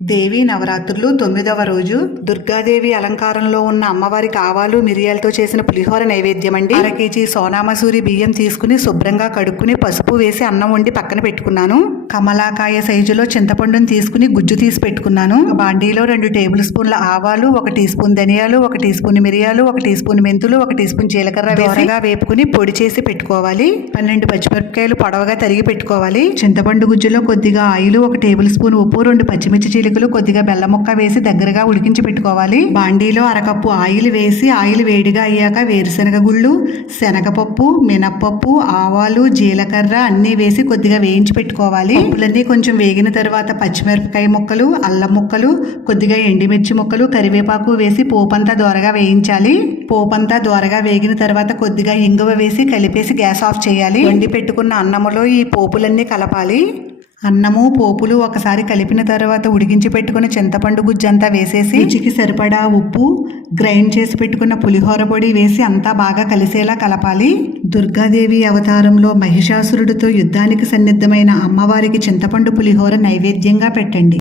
దేవీ నవరాత్రులు 9వ రోజు దుర్గాదేవి అలంకారంలో ఉన్న అమ్మవారికి ఆవాలు మిరియాలతో చేసిన పులిహోర నైవేద్యం అండి. 1/2 కేజీ సోనామసూరి బియ్యం తీసుకుని శుభ్రంగా కడుక్కుని పసుపు వేసి అన్నం వండి పక్కన పెట్టుకున్నాను. కమలాకాయ సైజులో చింతపండుని తీసుకుని గుజ్జు తీసి పెట్టుకున్నాను. బాండీలో 2 టేబుల్ స్పూన్ల ఆవాలు, 1 టీ స్పూన్ ధనియాలు, 1 టీ స్పూన్ మిరియాలు, 1 టీ స్పూన్ మెంతులు, 1 టీ స్పూన్ జీలకర్ర వేసిగా వేపుకుని పొడి చేసి పెట్టుకోవాలి. 12 పచ్చిమిరపకాయలు పొడవుగా తరిగి పెట్టుకోవాలి. చింతపండు గుజ్జులో కొద్దిగా ఆయిల్, 1 టేబుల్ స్పూన్ ఉప్పు, 2 పచ్చిమిర్చి చీలికలు, కొద్దిగా బెల్లం ముక్క వేసి దగ్గరగా ఉడికించి పెట్టుకోవాలి. బాండీలో 1 కప్పు ఆయిల్ వేసి ఆయిల్ వేడిగా అయ్యాక వేరుశనగ గుళ్ళు, శనగపప్పు, మినప్పప్పు, ఆవాలు, జీలకర్ర అన్నీ వేసి కొద్దిగా వేయించి పెట్టుకోవాలి. పప్పులన్నీ కొంచెం వేగిన తర్వాత పచ్చిమిరపకాయ ముక్కలు, అల్లం ముక్కలు, కొద్దిగా ఎండిమిర్చి ముక్కలు, కరివేపాకు వేసి పోపంతా దోరగా వేయించాలి. పోపంతా దోరగా వేగిన తర్వాత కొద్దిగా ఇంగువ వేసి కలిపేసి గ్యాస్ ఆఫ్ చేయాలి. వండి పెట్టుకున్న అన్నములో ఈ పోపులన్నీ కలపాలి. అన్నము పోపులు ఒకసారి కలిపిన తర్వాత ఉడికించి పెట్టుకున్న చింతపండు గుజ్జంతా వేసేసి రుచికి సరిపడా ఉప్పు, గ్రైండ్ చేసి పెట్టుకున్న పులిహోర పొడి వేసి అంతా బాగా కలిసేలా కలపాలి. దుర్గాదేవి అవతారంలో మహిషాసురుడితో యుద్ధానికి సన్నిద్ధమైన అమ్మవారికి చింతపండు పులిహోర నైవేద్యంగా పెట్టండి.